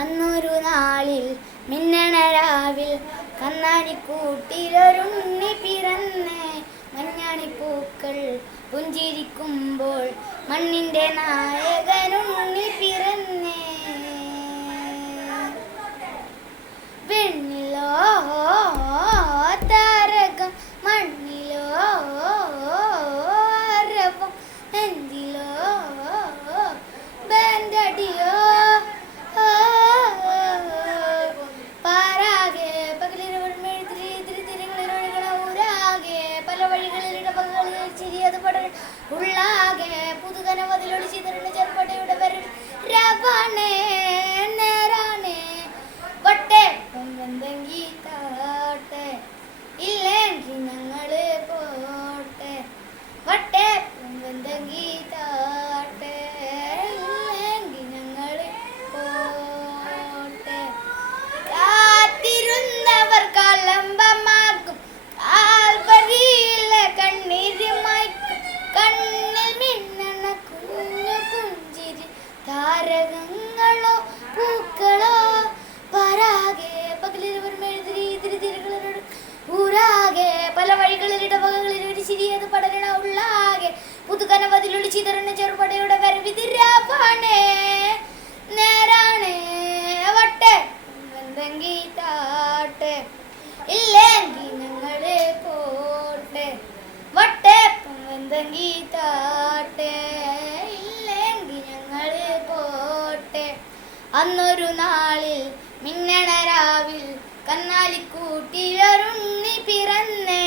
അന്നൊരു നാളിൽ മിന്നണ രാവിൽ കന്നാലിക്കൂട്ടിലൊരുണ്ണി പിറന്നേ. മഞ്ഞാണിപ്പൂക്കൾ പുഞ്ചിരിക്കുമ്പോൾ മണ്ണിൻ്റെ നായകനുണ്ണി പിറന്നേ. വെണ്ണിലോ താരകം, മണ്ണിലോ അരവം, എന്തിലോ ബാൻഡടിയോ പാരാകെ പകലിരവൾ മെഴുതിരിതിരിതിരികളിലൊഴുകണ ഊരാകെ പല വഴികളിൽ ഇടവകളിൽ ചിരിയത് പടൽ ഉള്ളാകെ പുതുകനവതിലൊളി ചിതറിന ചെറുപടയുടെ വരൽ രവാണേ നേരാണേ വട്ടെ പൊങ്കി താട്ടെ ഇല്ലെങ്കിൽ ഞങ്ങള് പോട്ടെ. വട്ടെ പൊങ്കി താട്ടെ ഇല്ലെങ്കിൽ ഞങ്ങള് പോട്ടെ. കാത്തിരുന്നവർ കലമ്പമാക്കും കാൽവരിയിലെ കണ്ണീരുമായ്ക്കും. കണ്ണിൽ മിന്നണ കുഞ്ഞു പുഞ്ചിരി താരകങ്ങളോ പൂക്കളോ പരാകെ പകലിരവർ മെഴുതിരിതിരിതിരികളിലൊരു ഊരാകെ പല വഴികളിൽ ഇടവകളിൽ ഒരു ചിരിയത് പടരണ ഉള്ളാകെ പുതുകനവതിലൊളി ചിതറിന ചെറുപടയുടെ വരവിതിരാണേ നേരാണേ വട്ടെ പൊങ്കി താട്ടെ ഇല്ലെങ്കിൽ ഞങ്ങള് പോട്ടെ. വട്ടെ പൊങ്കി താട്ടെ ഇല്ലെങ്കിൽ ഞങ്ങള് പോട്ടെ. അന്നൊരു നാളിൽ മിന്നണ രാവിൽ കന്നാലിക്കൂട്ടിലൊരുണ്ണി പിറന്നേ.